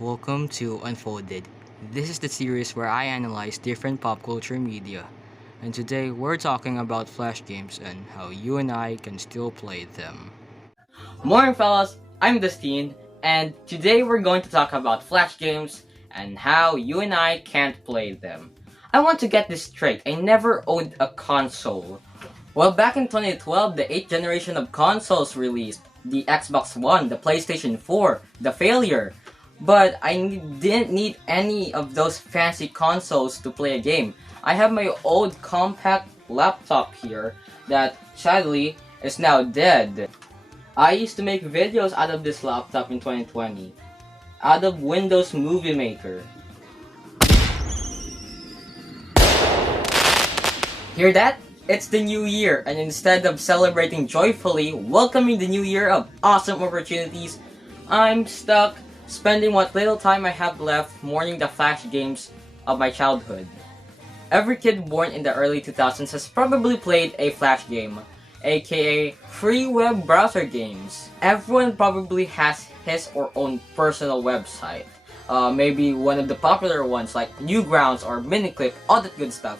Welcome to Unfolded. This is the series where I analyze different pop culture media. And today we're talking about Flash games and how you and I can still play them. Morning, fellas. I'm Dustine, and today we're going to talk about Flash games and how you and I can't play them. I want to get this straight. I never owned a console. Well, back in 2012, the 8th generation of consoles released. The Xbox One, the PlayStation 4, the failure. But I didn't need any of those fancy consoles to play a game. I have my old compact laptop here that sadly is now dead. I used to make videos out of this laptop in 2020, out of Windows Movie Maker. Hear that? It's the new year, and instead of celebrating joyfully, welcoming the new year of awesome opportunities, I'm stuck spending what little time I have left mourning the Flash games of my childhood. Every kid born in the early 2000s has probably played a Flash game, aka free web browser games. Everyone probably has his or own personal website. Maybe one of the popular ones like Newgrounds or Miniclip, all that good stuff.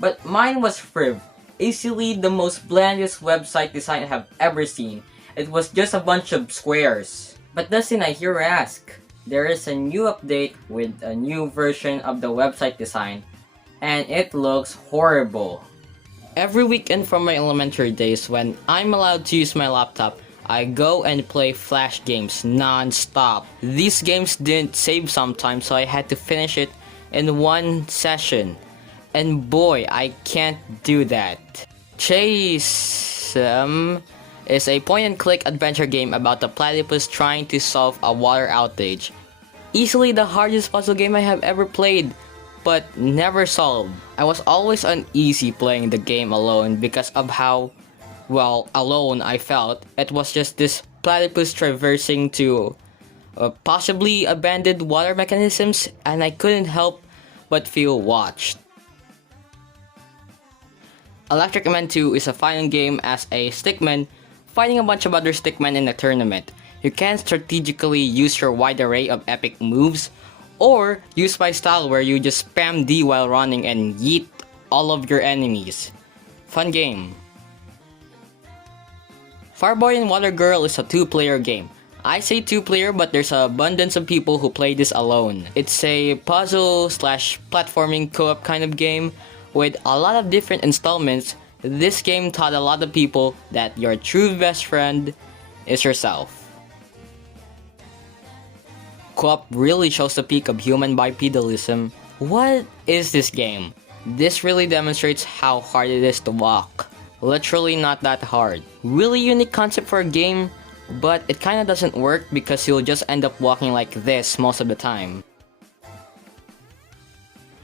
But mine was Friv, easily the most blandest website design I have ever seen. It was just a bunch of squares. But Dustine, I hear ask, there is a new update with a new version of the website design, and it looks horrible. Every weekend from my elementary days when I'm allowed to use my laptop, I go and play Flash games non-stop. These games didn't save sometimes, so I had to finish it in one session. And boy, I can't do that. Chase is a point-and-click adventure game about a platypus trying to solve a water outage. Easily the hardest puzzle game I have ever played, but never solved. I was always uneasy playing the game alone because of how, alone I felt. It was just this platypus traversing to possibly abandoned water mechanisms, and I couldn't help but feel watched. Electric Man 2 is a fun game as a Stickman, fighting a bunch of other Stickmen in a tournament. You can strategically use your wide array of epic moves, or use my style where you just spam D while running and yeet all of your enemies. Fun game. Fireboy and Water Girl is a 2-player game. I say 2-player, but there's an abundance of people who play this alone. It's a puzzle/platforming co-op kind of game with a lot of different installments. This game taught a lot of people that your true best friend is yourself. CoOp really shows the peak of human bipedalism. What is this game? This really demonstrates how hard it is to walk. Literally not that hard. Really unique concept for a game, but it kinda doesn't work because you'll just end up walking like this most of the time.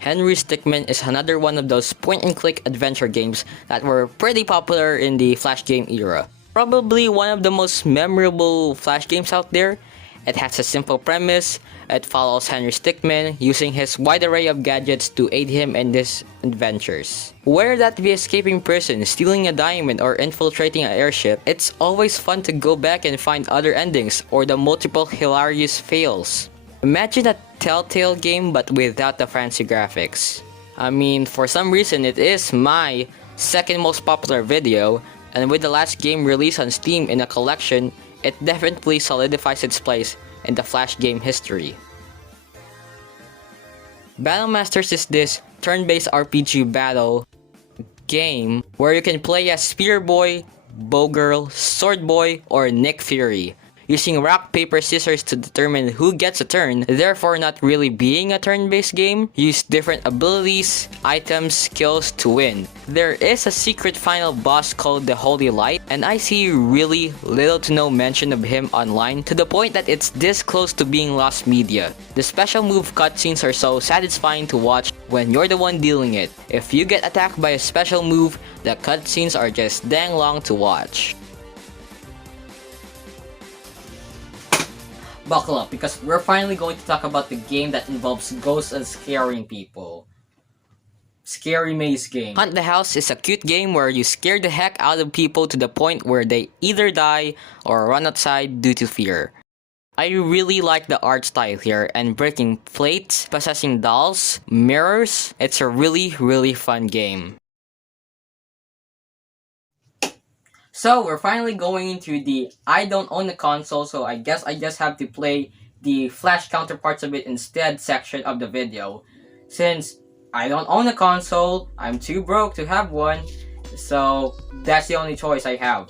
Henry Stickman is another one of those point-and-click adventure games that were pretty popular in the Flash game era. Probably one of the most memorable Flash games out there. It has a simple premise. It follows Henry Stickman using his wide array of gadgets to aid him in his adventures. Whether that be escaping prison, stealing a diamond, or infiltrating an airship, it's always fun to go back and find other endings or the multiple hilarious fails. Imagine a Telltale game but without the fancy graphics. I mean, for some reason it is my second most popular video, and with the last game released on Steam in a collection, it definitely solidifies its place in the Flash game history. Battle Masters is this turn-based RPG battle game where you can play as Fireboy, Bowgirl, Swordboy, or Nick Fury, using rock, paper, scissors to determine who gets a turn, therefore not really being a turn-based game. Use different abilities, items, skills to win. There is a secret final boss called the Holy Light, and I see really little to no mention of him online, to the point that it's this close to being lost media. The special move cutscenes are so satisfying to watch when you're the one dealing it. If you get attacked by a special move, the cutscenes are just dang long to watch. Buckle up, because we're finally going to talk about the game that involves ghosts and scaring people. Scary Maze Game. Hunt the House is a cute game where you scare the heck out of people to the point where they either die or run outside due to fear. I really like the art style here, and breaking plates, possessing dolls, mirrors. It's a really fun game. So we're finally going into the I don't own a console, so I guess I just have to play the Flash counterparts of it instead section of the video. Since I don't own a console, I'm too broke to have one, so that's the only choice I have.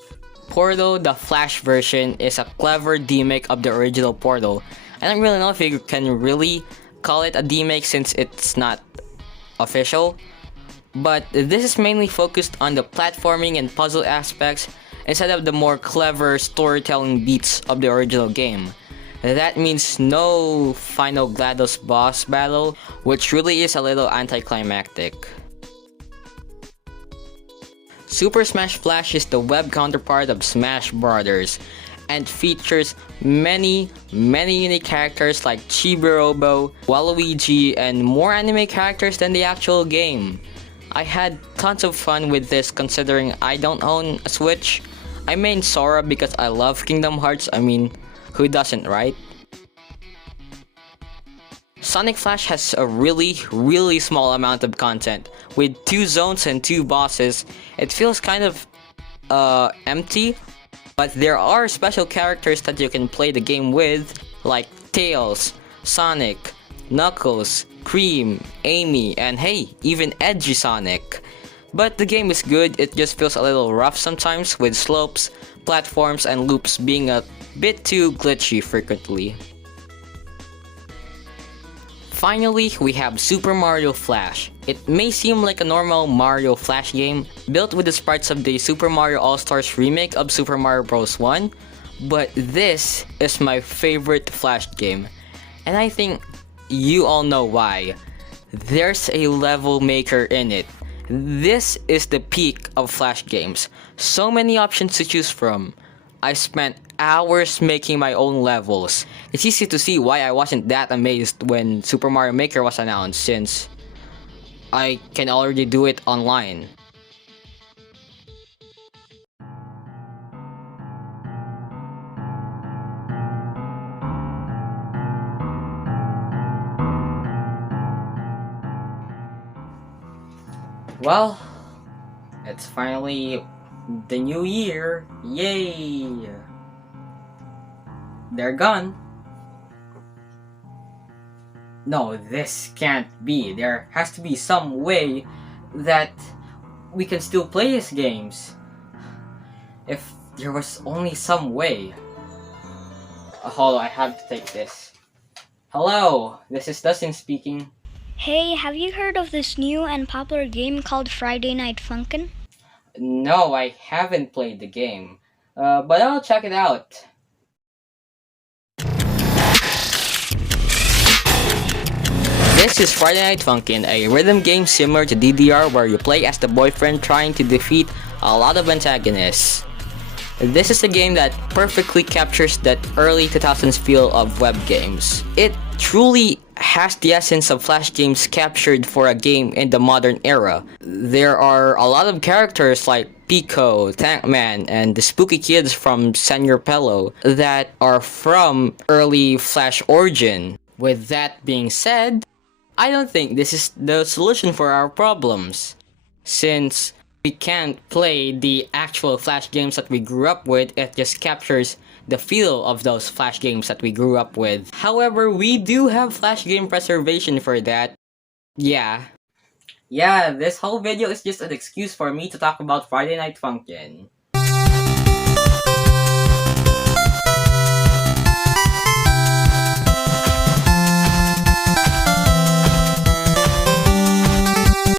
Portal, the Flash version, is a clever demake of the original Portal. I don't really know if you can really call it a demake since it's not official, but this is mainly focused on the platforming and puzzle aspects instead of the more clever storytelling beats of the original game. That means no final GLaDOS boss battle, which really is a little anticlimactic. Super Smash Flash is the web counterpart of Smash Brothers and features many unique characters like Chibi-Robo, Waluigi, and more anime characters than the actual game. I had tons of fun with this considering I don't own a Switch. I main Sora because I love Kingdom Hearts. I mean, who doesn't, right? Sonic Flash has a really small amount of content. With 2 zones and 2 bosses, it feels kind of empty, but there are special characters that you can play the game with, like Tails, Sonic, Knuckles, Cream, Amy, and hey, even Edgy Sonic. But the game is good, it just feels a little rough sometimes with slopes, platforms, and loops being a bit too glitchy frequently. Finally, we have Super Mario Flash. It may seem like a normal Mario Flash game, built with the sprites of the Super Mario All-Stars remake of Super Mario Bros. 1, but this is my favorite Flash game, and I think you all know why. There's a level maker in it. This is the peak of Flash games. So many options to choose from. I spent hours making my own levels. It's easy to see why I wasn't that amazed when Super Mario Maker was announced, since I can already do it online. Well, it's finally the new year. Yay! They're gone. No, this can't be. There has to be some way that we can still play these games. If there was only some way. Hold on, I have to take this. Hello, this is Dustine speaking. Hey, have you heard of this new and popular game called Friday Night Funkin'? No, I haven't played the game, but I'll check it out. This is Friday Night Funkin', a rhythm game similar to DDR where you play as the boyfriend trying to defeat a lot of antagonists. This is a game that perfectly captures that early 2000s feel of web games. It truly has the essence of Flash games captured for a game in the modern era. There are a lot of characters like Pico, Tankman, and the spooky kids from Senor Pello that are from early Flash origin. With that being said, I don't think this is the solution for our problems, since we can't play the actual Flash games that we grew up with. It just captures the feel of those Flash games that we grew up with. However, we do have Flash game preservation for that. Yeah, this whole video is just an excuse for me to talk about Friday Night Funkin'.